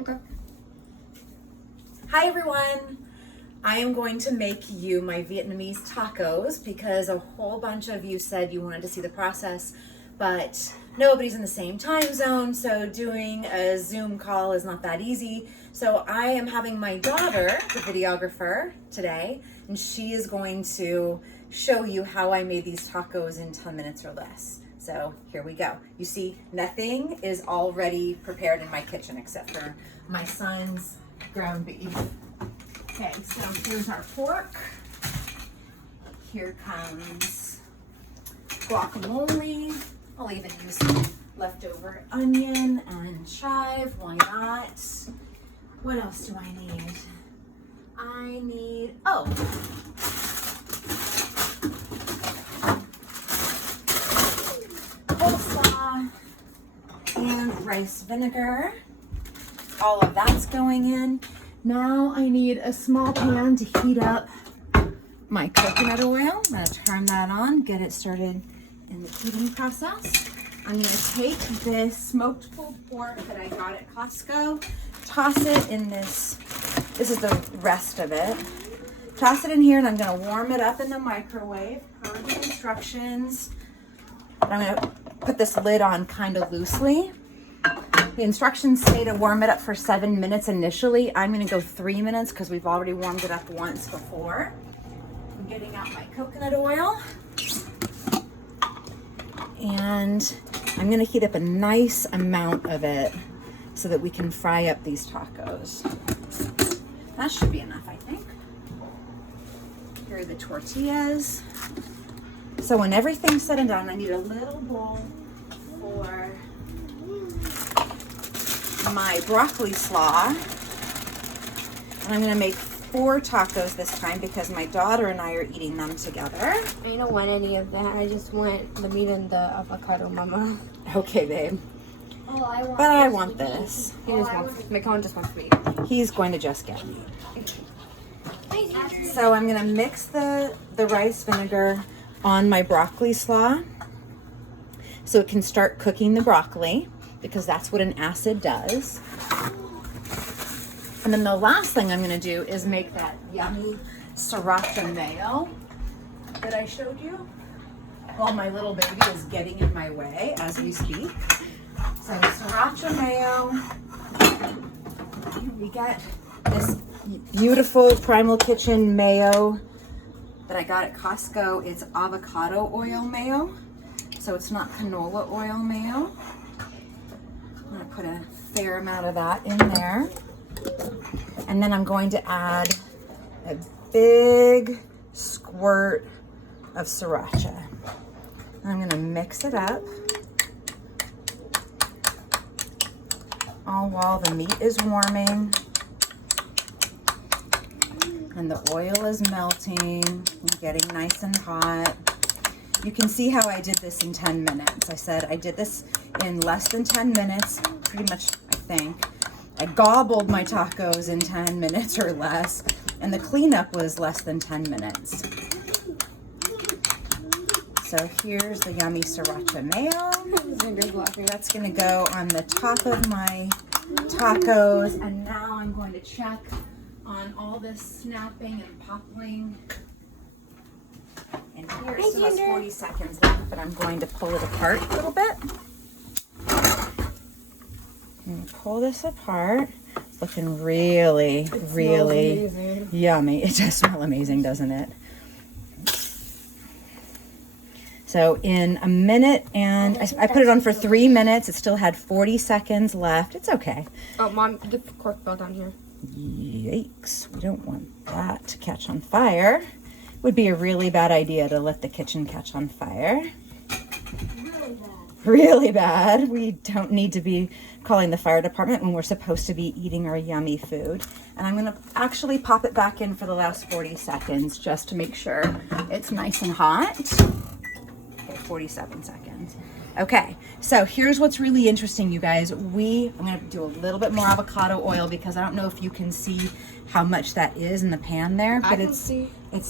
Okay. Hi everyone! I am going to make you my Vietnamese tacos because a whole bunch of you said you wanted to see the process, but nobody's in the same time zone, so doing a Zoom call is not that easy. So I am having my daughter, the videographer, today, and she is going to show you how I made these tacos in 10 minutes or less. So here we go. You see, nothing is already prepared in my kitchen except for my son's ground beef. Okay, so here's our pork. Here comes guacamole. I'll even use some leftover onion and chive, why not? What else do I need? I need, coleslaw and rice vinegar. All of that's going in. Now I need a small pan to heat up my coconut oil. I'm gonna turn that on, get it started in the heating process. I'm gonna take this smoked pulled pork that I got at Costco, toss it in this is the rest of it. Toss it in here and I'm gonna warm it up in the microwave per the instructions. I'm gonna put this lid on kind of loosely. The instructions say to warm it up for 7 minutes initially. I'm gonna go 3 minutes because we've already warmed it up once before. I'm getting out my coconut oil. And I'm gonna heat up a nice amount of it so that we can fry up these tacos. That should be enough, I think. Here are the tortillas. So when everything's said and done, I need a little bowl for my broccoli slaw. And I'm gonna make 4 tacos this time because my daughter and I are eating them together. I don't want any of that. I just want the meat and the avocado, Mama. Okay, babe. Oh, I want this. McCon just wants meat. He's going to just get meat. So I'm gonna mix the rice vinegar on my broccoli slaw so it can start cooking the broccoli, because that's what an acid does. And then the last thing I'm gonna do is make that yummy sriracha mayo that I showed you while my little baby is getting in my way as we speak. So sriracha mayo, we get this beautiful Primal Kitchen mayo that I got at Costco. It's avocado oil mayo, so it's not canola oil mayo. I'm gonna put a fair amount of that in there. And then I'm going to add a big squirt of sriracha. I'm gonna mix it up all while the meat is warming and the oil is melting and getting nice and hot. You can see how I did this in 10 minutes. I said I did this in less than 10 minutes, pretty much, I think. I gobbled my tacos in 10 minutes or less, and the cleanup was less than 10 minutes. So here's the yummy sriracha mayo. That's gonna go on the top of my tacos, and now I'm going to check on all this snapping and popping. And here it still has 40 seconds left, but I'm going to pull it apart a little bit. I'm gonna pull this apart. It's looking really, really yummy. It does smell amazing, doesn't it? So in a minute, and I put it on for 3 minutes. It still had 40 seconds left. It's okay. Oh, Mom, the cork fell down here. Yikes, we don't want that to catch on fire. It would be a really bad idea to let the kitchen catch on fire. Really bad. Really bad. We don't need to be calling the fire department when we're supposed to be eating our yummy food. And I'm gonna actually pop it back in for the last 40 seconds just to make sure it's nice and hot. Okay, 47 seconds. Okay, so here's what's really interesting, you guys. I'm gonna do a little bit more avocado oil because I don't know if you can see how much that is in the pan there, but it's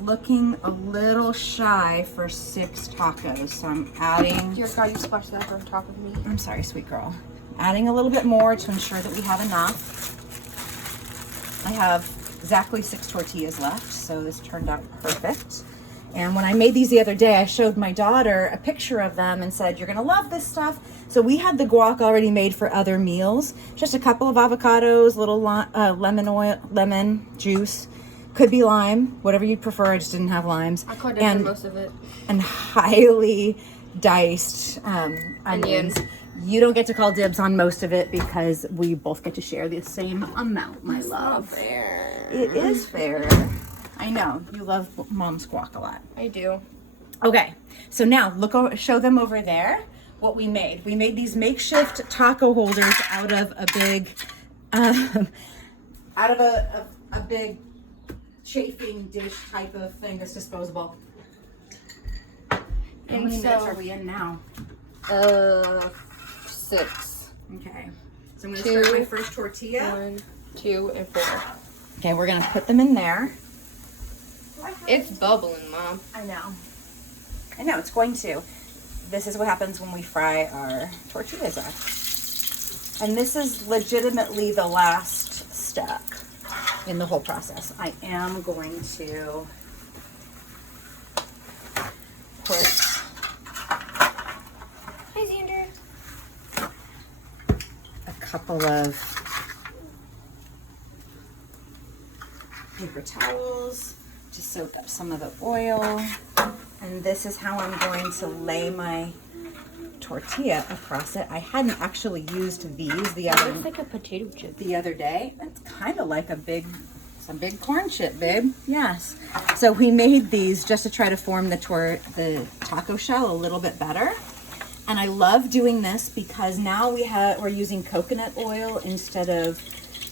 looking a little shy for 6 tacos. So I'm adding. Dear God, you splashed that on top of me. I'm sorry, sweet girl. Adding a little bit more to ensure that we have enough. I have exactly 6 tortillas left, so this turned out perfect. And when I made these the other day, I showed my daughter a picture of them and said, you're gonna love this stuff. So we had the guac already made for other meals. Just a couple of avocados, little lemon juice, could be lime, whatever you'd prefer. I just didn't have limes. I caught it for most of it. And highly diced onions. You don't get to call dibs on most of it because we both get to share the same amount, my love. Not fair. It is fair. I know you love mom's guac a lot. I do. Okay, so now show them over there what we made. We made these makeshift taco holders out of a big, a big chafing dish type of thing that's disposable. How many minutes are we in now? 6. Okay, so I'm gonna start my first tortilla. 1, 2, and 4. Okay, we're gonna put them in there. It's bubbling, Mom. I know, it's going to. This is what happens when we fry our tortillas up. And this is legitimately the last step in the whole process. I am going to put Hi, Xander. a couple of paper towels to soak up some of the oil. And this is how I'm going to lay my tortilla across it. I hadn't actually used these the other Looks like a potato chip. the other day. It's kind of like some big corn chip, babe. Yes. So we made these just to try to form the taco shell a little bit better. And I love doing this because now we're using coconut oil instead of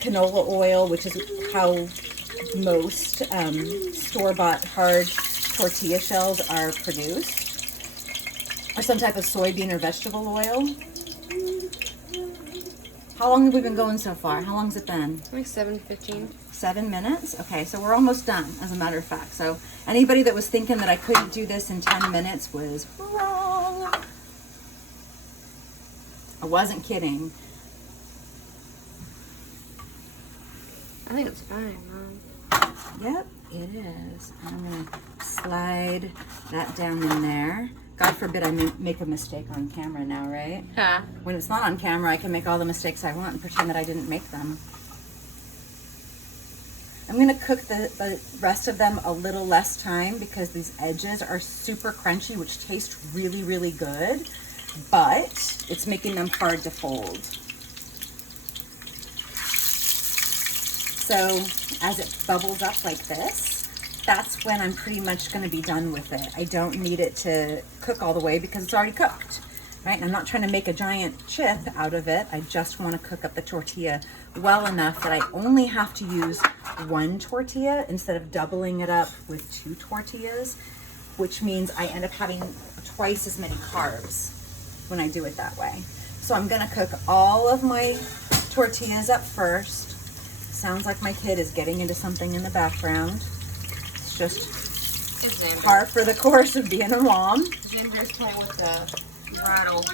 canola oil, which is how most store-bought hard tortilla shells are produced, or some type of soybean or vegetable oil. How long have we been going so far? How long has it been? Like 7:15. 7 minutes? Okay, so we're almost done, as a matter of fact. So anybody that was thinking that I couldn't do this in 10 minutes was wrong. I wasn't kidding. I think it's fine, Mom. Yep, it is. I'm gonna slide that down in there. God forbid I make a mistake on camera now, right? Yeah. When it's not on camera, I can make all the mistakes I want and pretend that I didn't make them. I'm gonna cook the rest of them a little less time because these edges are super crunchy, which taste really, really good, but it's making them hard to fold. So as it bubbles up like this, that's when I'm pretty much going to be done with it. I don't need it to cook all the way because it's already cooked, right? And I'm not trying to make a giant chip out of it. I just want to cook up the tortilla well enough that I only have to use 1 tortilla instead of doubling it up with 2 tortillas, which means I end up having twice as many carbs when I do it that way. So I'm going to cook all of my tortillas up first. Sounds like my kid is getting into something in the background. It's just par for the course of being a mom. Xander's playing with the rattle.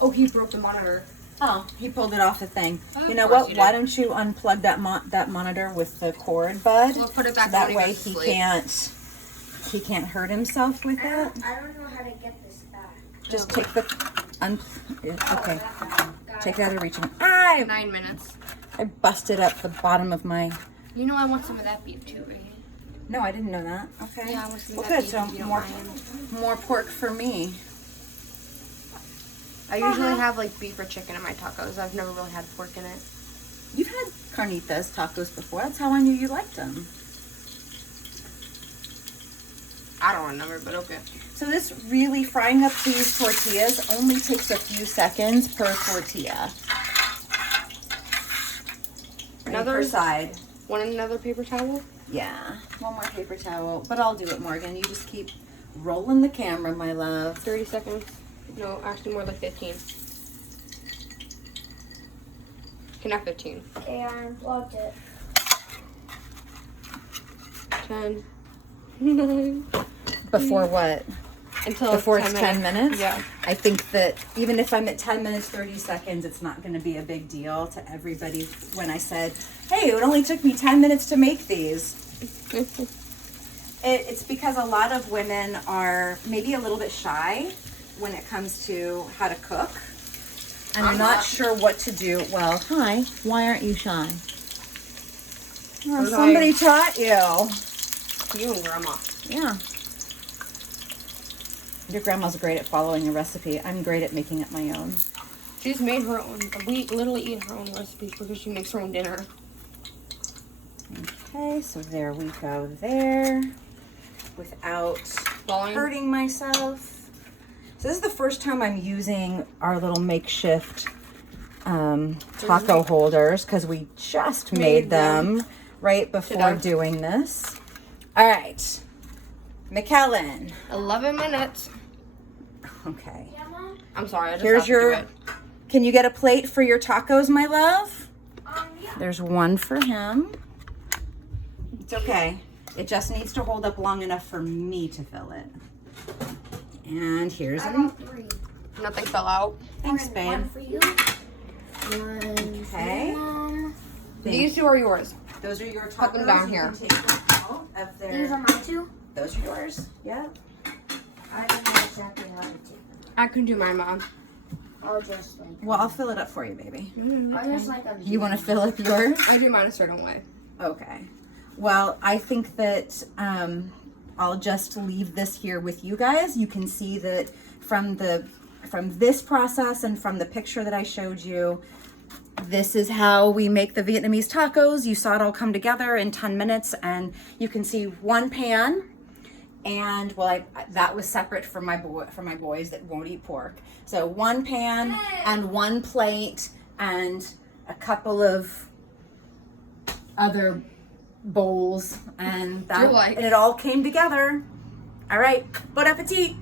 Oh, He broke the monitor. Oh, he pulled it off the thing. Oh, You know of course what? you Why did. don't you unplug that monitor with the cord, bud? We'll put it back so that when he way goes to he sleep. can't hurt himself with it. I don't know how to get this back. Just take the okay. Take it out of reaching. I 9 minutes. busted up the bottom of my. You know I want some of that beef too, right? No, I didn't know that. Okay. Yeah, I want some Well, of that good. beef So if you don't mind. more pork for me. I usually have like beef or chicken in my tacos. I've never really had pork in it. You've had carnitas tacos before. That's how I knew you liked them. I don't remember, but okay. So this really frying up these tortillas only takes a few seconds per tortilla. Per side. Want another paper towel? Yeah, 1 more paper towel, but I'll do it, Morgan. You just keep rolling the camera, my love. 30 seconds. No, actually more like 15. Okay, not 15. Okay, I unplugged it. 10. 9. Before what? Until before it's 10 minutes. Yeah. I think that even if I'm at 10 minutes, 30 seconds, it's not going to be a big deal to everybody when I said, hey, it only took me 10 minutes to make these. It's because a lot of women are maybe a little bit shy when it comes to how to cook. And I'm not sure what to do. Well, hi, why aren't you shy? Well, somebody taught you. You and Grandma. Yeah. Your grandma's great at following a recipe. I'm great at making it my own. She's made her own. We literally eat her own recipes because she makes her own dinner. Okay, so there we go there. Without hurting myself. So this is the first time I'm using our little makeshift taco holders because we just made them right before doing this. All right, McKellen. 11 minutes. Okay. I'm sorry. I just Here's have to do your. it. Can you get a plate for your tacos, my love? Yeah. There's one for him. It's okay. It just needs to hold up long enough for me to fill it. And here's I it. got 3. Nothing fell out. Thanks, babe. One for you. One for Okay. Mom. These two are yours. Those are your tacos. Put them down You here. can take them out of their- These are mine too. Those are yours. Yeah. I don't know exactly how to do them. I can do my mom. I'll just like. Well, I'll fill it up for you, baby. I just like. You want to fill up yours? I do mine a certain way. Okay. Well, I think that I'll just leave this here with you guys. You can see that from this process and from the picture that I showed you, this is how we make the Vietnamese tacos. You saw it all come together in 10 minutes, and you can see one pan. And well, that was separate from my boys that won't eat pork. So one pan and one plate and a couple of other bowls, and You're like- and it all came together. All right, bon appetit.